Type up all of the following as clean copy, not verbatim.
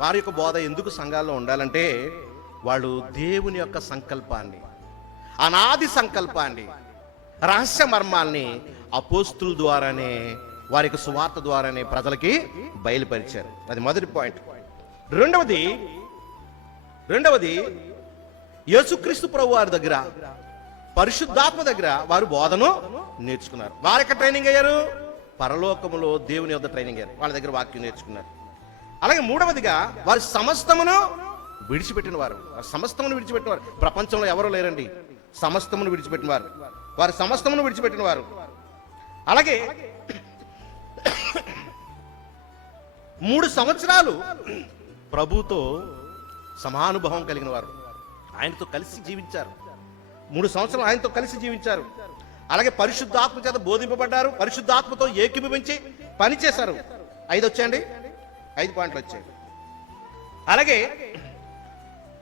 వారి యొక్క బోధ ఎందుకు సంఘాల్లో ఉండాలంటే వాళ్ళు దేవుని యొక్క సంకల్పాన్ని, అనాది సంకల్పాన్ని, రహస్య మర్మాల్ని అపోస్తుల ద్వారానే, వారి యొక్క సువార్త ద్వారానే ప్రజలకి బయలుపరిచారు. అది మొదటి పాయింట్. రెండవది యేసుక్రీస్తు ప్రభు వారి దగ్గర, పరిశుద్ధాత్మ దగ్గర వారు బోధను నేర్చుకున్నారు. వారి యొక్క ట్రైనింగ్ అయ్యారు, పరలోకములో దేవుని యొక్క ట్రైనింగ్ అయ్యారు, వాళ్ళ దగ్గర వాక్యం నేర్చుకున్నారు. అలాగే మూడవదిగా వారి సమస్తమును విడిచిపెట్టిన వారు, ప్రపంచంలో ఎవరూ లేరండి సమస్తమును విడిచిపెట్టిన వారు, వారి సమస్తమును విడిచిపెట్టిన వారు. అలాగే 3 సంవత్సరాలు ప్రభుతో సమానుభవం కలిగిన వారు, ఆయనతో కలిసి జీవించారు. 3 సంవత్సరాలు ఆయనతో కలిసి జీవించారు. అలాగే పరిశుద్ధాత్మ చేత బోధింపబడ్డారు, పరిశుద్ధాత్మతో ఏకీభవించి పనిచేశారు. 5 వచ్చాయండి, 5 పాయింట్లు వచ్చాయి. అలాగే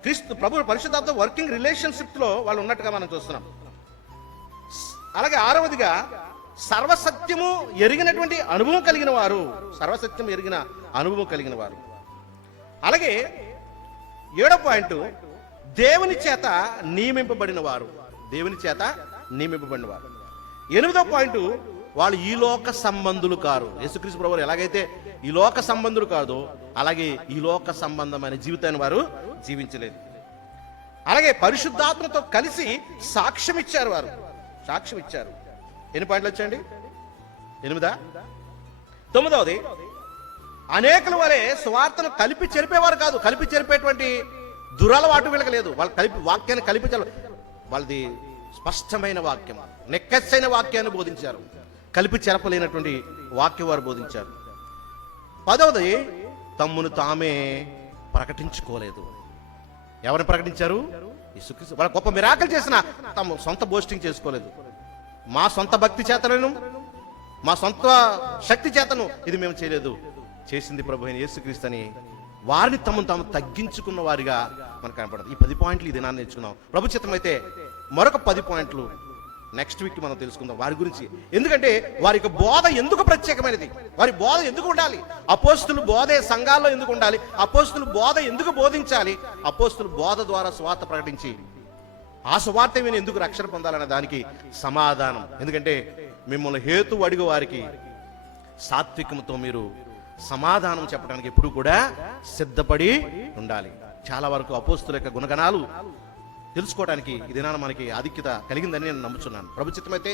క్రీస్తు ప్రభు పరిశుద్ధాత్మ వర్కింగ్ రిలేషన్షిప్ లో వాళ్ళు ఉన్నట్టుగా మనం చూస్తున్నాం. అలాగే 6వదిగా సర్వసత్యము ఎరిగినటువంటి అనుభవం కలిగిన వారు, సర్వసత్యం ఎరిగిన అనుభవం కలిగిన వారు. అలాగే 7వ పాయింట్ దేవుని చేత నియమింపబడిన వారు, దేవుని చేత నియమింపబడిన వారు. 8వ పాయింట్ వాళ్ళు ఈ లోక సంబంధులు కారు. యేసుక్రీస్తు ప్రభువు ఎలాగైతే ఈ లోక సంబంధులు కాదో అలాగే ఈ లోక సంబంధమైన జీవితాన్ని వారు జీవించలేదు. అలాగే పరిశుద్ధాత్మతో కలిసి సాక్ష్యం ఇచ్చారు, వారు సాక్ష్యం ఇచ్చారు. ఎన్ని పాయింట్లు వచ్చాయండి? 8. 9వది అనేకుల వలె సువార్తను కలిపి చెరిపేవారు కాదు. కలిపి చెరిపేటువంటి దురలవాటు వీళ్ళకి లేదు. వాళ్ళు వాక్యాన్ని కలిపి వాళ్ళది స్పష్టమైన వాక్యం, నెక్కసైన వాక్యాన్ని బోధించారు. కలిపి చెరపలేనటువంటి వాక్యం వారు బోధించారు. 10వది తమ్మును తామే ప్రకటించుకోలేదు. ఎవరిని ప్రకటించారు? యేసుక్రీస్తు. వాళ్ళ గొప్ప మిరాకిల్ చేసిన తమ సొంత బోస్టింగ్ చేసుకోలేదు. మా సొంత భక్తి చేతను, మా సొంత శక్తి చేతను ఇది మేము చేయలేదు, చేసింది ప్రభు అయిన యేసుక్రీస్తు అని వారిని తాము తగ్గించుకున్న వారిగా మనకు కనపడదు. ఈ 10 పాయింట్లు ఈ దినాన్ని నేర్చుకున్నాం. ప్రభు చిత్తం అయితే మరొక 10 పాయింట్లు నెక్స్ట్ వీక్ మనం తెలుసుకుందాం వారి గురించి. ఎందుకంటే వారి యొక్క బోధ ఎందుకు ప్రత్యేకమైనది, వారి బోధ ఎందుకు ఉండాలి, అపోస్తులు బోధే సంఘాల్లో ఎందుకు ఉండాలి, అపోస్తులు బోధ ఎందుకు బోధించాలి, అపోస్తులు బోధ ద్వారా స్వార్థ ప్రకటించి ఆ సువార్త విని ఎందుకు రక్షణ పొందాలనే దానికి సమాధానం. ఎందుకంటే మిమ్మల్ని హేతు అడిగే వారికి సాత్వికంతో మీరు సమాధానం చెప్పడానికి ఎప్పుడు కూడా సిద్ధపడి ఉండాలి. చాలా వరకు అపోస్తుల యొక్క గుణగణాలు తెలుసుకోవడానికి ఈ దినాన మనకి ఆధిక్యత కలిగిందని నేను నమ్ముచున్నాను. ప్రభు చిత్తమైతే